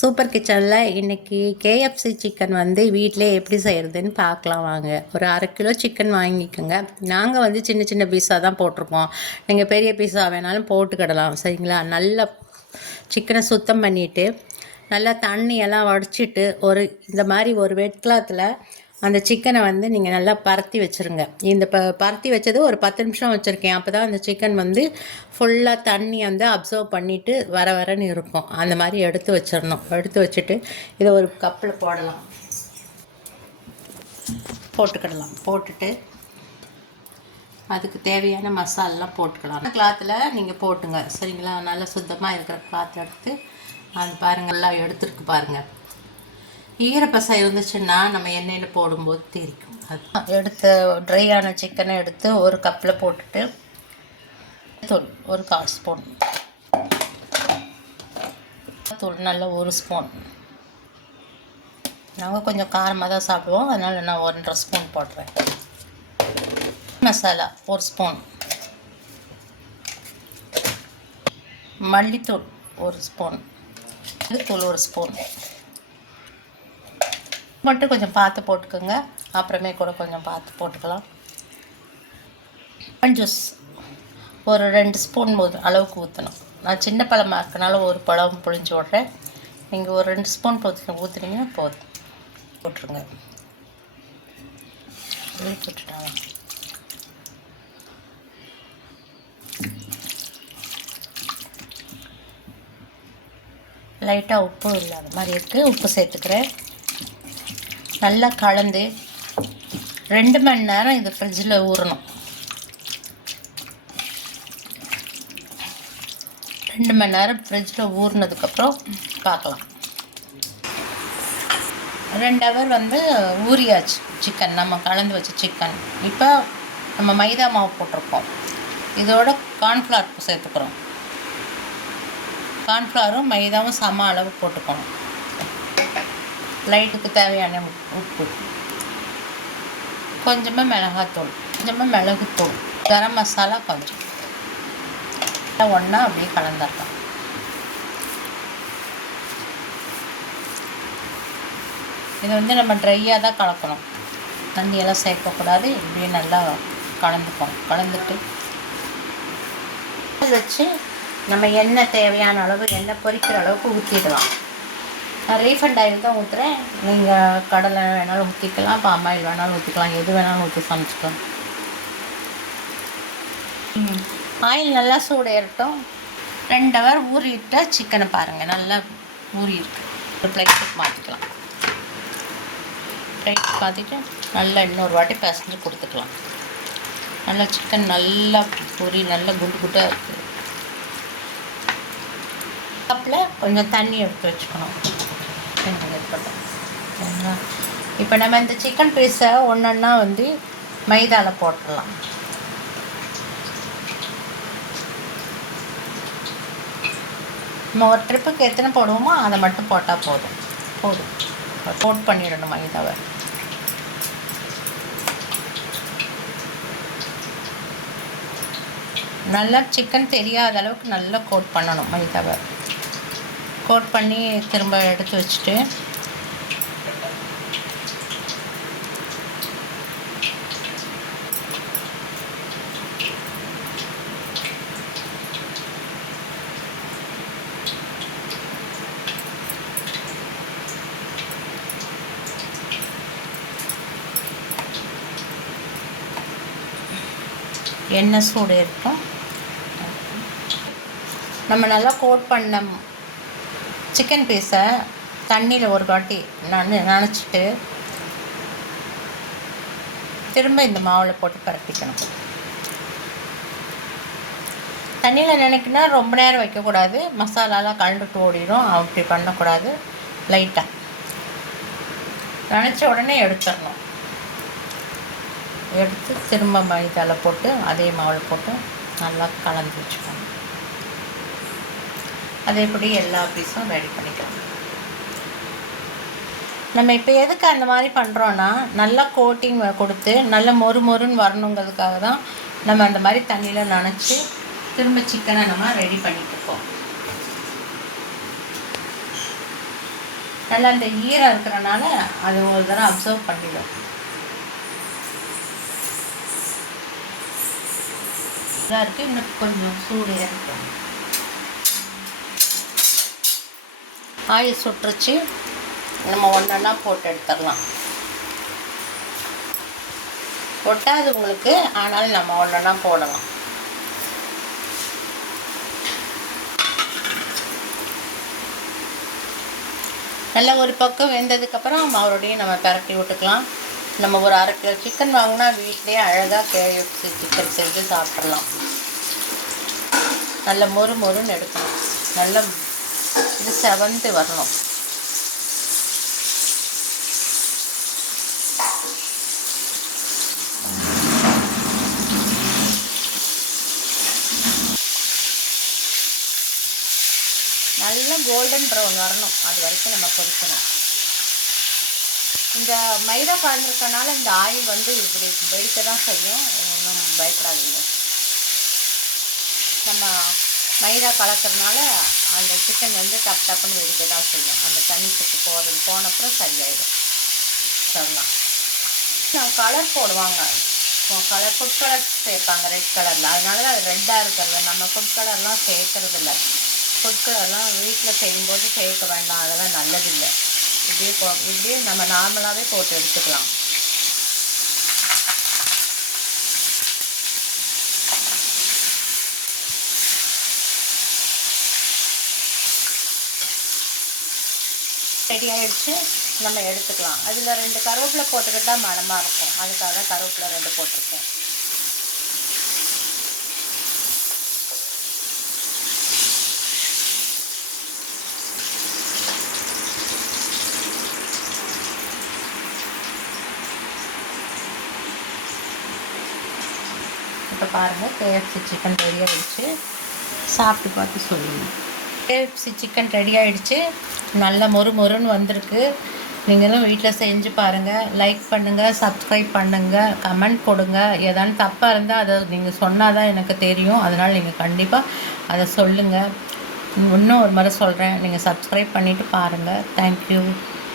Super கிச்சனில் இன்றைக்கி KFC chicken வந்து வீட்டிலே எப்படி செய்கிறதுன்னு பார்க்கலாம் வாங்க. ஒரு 1/2 கிலோ சிக்கன் வாங்கிக்கோங்க. நாங்கள் வந்து சின்ன சின்ன பீஸாக தான் போட்டிருக்கோம். நீங்கள் பெரிய பீஸா வேணாலும் போட்டுக்கிடலாம், சரிங்களா? நல்லா சிக்கனை சுத்தம் பண்ணிவிட்டு நல்லா தண்ணியெல்லாம் வடிச்சிட்டு இந்த மாதிரி ஒரு வெட் கிளாத்தில் அந்த சிக்கனை வந்து நீங்கள் நல்லா பரத்தி வச்சுருங்க. இந்த பரத்தி வச்சது ஒரு 10 நிமிஷம் வச்சுருக்கேன். அப்போ தான் அந்த சிக்கன் வந்து ஃபுல்லாக தண்ணி வந்து அப்சர்வ் பண்ணிவிட்டு வரன்னு இருக்கும். அந்த மாதிரி எடுத்து வச்சிடணும். எடுத்து வச்சுட்டு இதை ஒரு கப்பில் போட்டுக்கிடலாம். போட்டுட்டு அதுக்கு தேவையான மசாலெலாம் போட்டுக்கலாம். கிளாத்தில் நீங்கள் போட்டுங்க, சரிங்களா? நல்லா சுத்தமாக இருக்கிற கிளாத் எடுத்து அது பாருங்கள், நல்லா எடுத்துருக்கு பாருங்கள். ஈரப்பசை இருந்துச்சுன்னா நம்ம எண்ணெயில் போடும்போது தெரிக்கும். அது எடுத்து ட்ரையான சிக்கனை எடுத்து ஒரு கப்பில் போட்டுட்டு தூள் ஒரு 1/4 ஸ்பூன் தூள், நல்லா 1 ஸ்பூன். நாங்கள் கொஞ்சம் காரமாக தான் சாப்பிடுவோம், அதனால் நான் 1.5 ஸ்பூன் போடுறேன். மசாலா 1 ஸ்பூன், மல்லித்தூள் 1 ஸ்பூன், தூள் 1 ஸ்பூன் மட்டும் கொஞ்சம் பார்த்து போட்டுக்கோங்க. அப்புறமே கூட கொஞ்சம் பார்த்து போட்டுக்கலாம். ஜூஸ் ஒரு 2 ஸ்பூன் அளவுக்கு ஊற்றணும். நான் சின்ன பழமாக இருக்கனால ஒரு பழம் புழிஞ்சு விட்றேன். நீங்கள் ஒரு 2 ஸ்பூன் ஊற்றுனீங்கன்னா போதும். போட்டுருங்க. போட்டுட்டாங்க. லைட்டாக உப்பு இல்லாத மாதிரி இருக்குது, உப்பு சேர்த்துக்கிறேன். நல்லா கலந்து 2 மணி நேரம் இது ஃப்ரிட்ஜில் ஊறணும். 2 மணி நேரம் ஃப்ரிட்ஜில் ஊறினதுக்கப்புறம் பார்க்கலாம். 2 ஹவர் வந்து ஊறியாச்சு சிக்கன், நம்ம கலந்து வச்ச சிக்கன். இப்போ நம்ம மைதா மாவு போட்டிருக்கோம். இதோட கார்ன்ஃப்ளவர் சேர்த்துக்கிறோம். கார்ன்ஃப்ளவரும் மைதாவும் சம அளவு போட்டுக்கணும். லைட்டுக்கு தேவையான உப்பு, கொஞ்சமாக மிளகாத்தூள், கொஞ்சமாக மிளகுத்தூள், கரம் மசாலா கொஞ்சம், ஒன்றா அப்படியே கலந்துடலாம். இது வந்து நம்ம ட்ரையாக தான் கலக்கணும், தண்ணியெல்லாம் சேர்க்கக்கூடாது. இப்படியே நல்லா கலந்துக்கணும். கலந்துட்டு வச்சு நம்ம எண்ணெய் தேவையான அளவு, எண்ணெய் பொரிக்கிற அளவுக்கு ஊற்றிடலாம். நான் ரீஃபண்ட் ஆயில் தான் ஊற்றுறேன். நீங்கள் கடலை வேணாலும் ஊற்றிக்கலாம், பாம் ஆயில் வேணாலும் ஊற்றிக்கலாம், எது வேணாலும் ஊற்றி சமைச்சிக்கலாம். ஆயில் நல்லா சூடு ஏறட்டும். 2 ஹவர் ஊறிட்ட சிக்கனை பாருங்கள், நல்லா ஊறி இருக்கு. ஒரு பிளேட்டுக்கு மாற்றிக்கலாம். பிளேட்டுக்கு மாற்றிட்டு நல்லா இன்னொரு வாட்டி பிசைஞ்சு கொடுத்துக்கலாம். நல்லா சிக்கன் நல்லா ஊறி நல்லா குண்டு குட்டாக இருக்குது. கப்பில் கொஞ்சம் தண்ணி எடுத்து வச்சுக்கணும். இப்போ நம்ம இந்த சிக்கன் பீஸை ஒன்றா வந்து மைதாவில் போட்டுடலாம். நம்ம ஒரு ட்ரிப்புக்கு எத்தனை போடுவோமோ அதை மட்டும் போட்டால் போதும். கோட் பண்ணிடணும் மைதாவை. நல்லா சிக்கன் தெரியாத அளவுக்கு நல்லா கோட் பண்ணணும் மைதாவை. கோட் பண்ணி திரும்ப எடுத்து வச்சுட்டு எண்ணெய் சூடு இருக்கும். நம்ம நல்லா கோட் பண்ண சிக்கன் பீஸை தண்ணியில் ஒரு வாட்டி நனைச்சிட்டு திரும்ப இந்த மாவில் போட்டு பரப்பிக்கணும். தண்ணியில் நினைக்கினா ரொம்ப நேரம் வைக்கக்கூடாது, மசாலாலாம் கலந்துட்டு ஓடிடும். அப்படி பண்ணக்கூடாது. லைட்டாக நினச்ச உடனே எடுத்துடணும். எடுத்து திரும்ப மைதாவில் போட்டு அதே மாவில் போட்டு நல்லா கலந்து வச்சுக்கணும். அதேபடி எல்லா பீஸும் ரெடி பண்ணிக்கலாம். நம்ம இப்போ எதுக்கு அந்த மாதிரி பண்ணுறோன்னா, நல்லா கோட்டிங் கொடுத்து நல்லா மொறுன்னு வரணுங்கிறதுக்காக தான் நம்ம அந்த மாதிரி தண்ணியில் நனைச்சி திரும்ப சிக்கனை நம்ம ரெடி பண்ணிட்டுருக்கோம். நல்லா இந்த ஈரம் இருக்கிறனால அது ஒரு தடவை அப்சர்வ் பண்ணிடும். இதாக இருக்குது, இன்னும் கொஞ்சம் சூடு இருக்கும். ஆயில் சுட்டுருச்சு, நம்ம ஒன்றா போட்டு எடுத்துடலாம். ஒட்டாது உங்களுக்கு, ஆனாலும் நம்ம ஒன்றா போடலாம். நல்லா ஒரு பக்கம் வெந்ததுக்கப்புறம் மறுபடியும் நம்ம பரட்டி விட்டுக்கலாம். நம்ம ஒரு 1/2 கிலோ சிக்கன் வாங்கினா வீட்டிலேயே அழகாக KFC சிக்கன் செஞ்சு சாப்பிட்றலாம். நல்ல மொறு மொறுன்னு எடுக்கணும், நல்ல இது செவந்து வரணும். நல்லா கோல்டன் ப்ரௌன் வரணும், அது வரைக்கும் நம்ம பொரிக்கணும். இந்த மைதா கலந்துருக்கனால இந்த ஆயில் வந்து இப்படி வெடிக்க தான் செய்யும், ஒன்றும் பயப்படாதீங்க. நம்ம மைதா கலக்கிறதுனால அந்த சிக்கன் வந்து டப் டப்புன்னு வெடிக்க தான் செய்யும். அந்த தண்ணி சுட்டு போனப்புறம் சரியாயிடும். சொல்லலாம் கலர் போடுவாங்க, ஃபுட் கலர் சேர்ப்பாங்க ரெட் கலரில், அதனால தான் அது ரெட்டாக இருக்கிறது. நம்ம ஃபுட் கலர்லாம் சேர்க்கறதில்ல. ஃபுட் கலர்லாம் வீட்டில் செய்யும்போது சேர்க்க வேண்டாம், அதெல்லாம் நல்லதில்லை. இப்படியே நம்ம நார்மலாகவே போட்டு எடுத்துக்கலாம். ரெடி ஆகிடுச்சு, நம்ம எடுத்துக்கலாம். அதில் 2 கருவேப்பிலை போட்டுக்கிட்டால் மணமாக இருக்கும், அதுக்காக தான் கருவேப்பிலை 2 போட்டிருக்கேன். இப்போ பாருங்கள், KFC சிக்கன் ரெடி ஆகிடுச்சு. சாப்பிட்டு பார்த்து சொல்லுங்கள். KFC சிக்கன் ரெடி ஆகிடுச்சு, நல்ல மொறு மொறுன்னு வந்திருக்கு. நீங்களும் வீட்டில் செஞ்சு பாருங்கள். லைக் பண்ணுங்கள், சப்ஸ்கிரைப் பண்ணுங்கள், கமெண்ட் கொடுங்க. ஏதாவது தப்பாக இருந்தால் அதை நீங்கள் சொன்னால் தான் எனக்கு தெரியும், அதனால் நீங்கள் கண்டிப்பாக அதை சொல்லுங்கள். இன்னும் ஒரு முறை சொல்கிறேன், நீங்கள் சப்ஸ்கிரைப் பண்ணிவிட்டு பாருங்கள். தேங்க்யூ.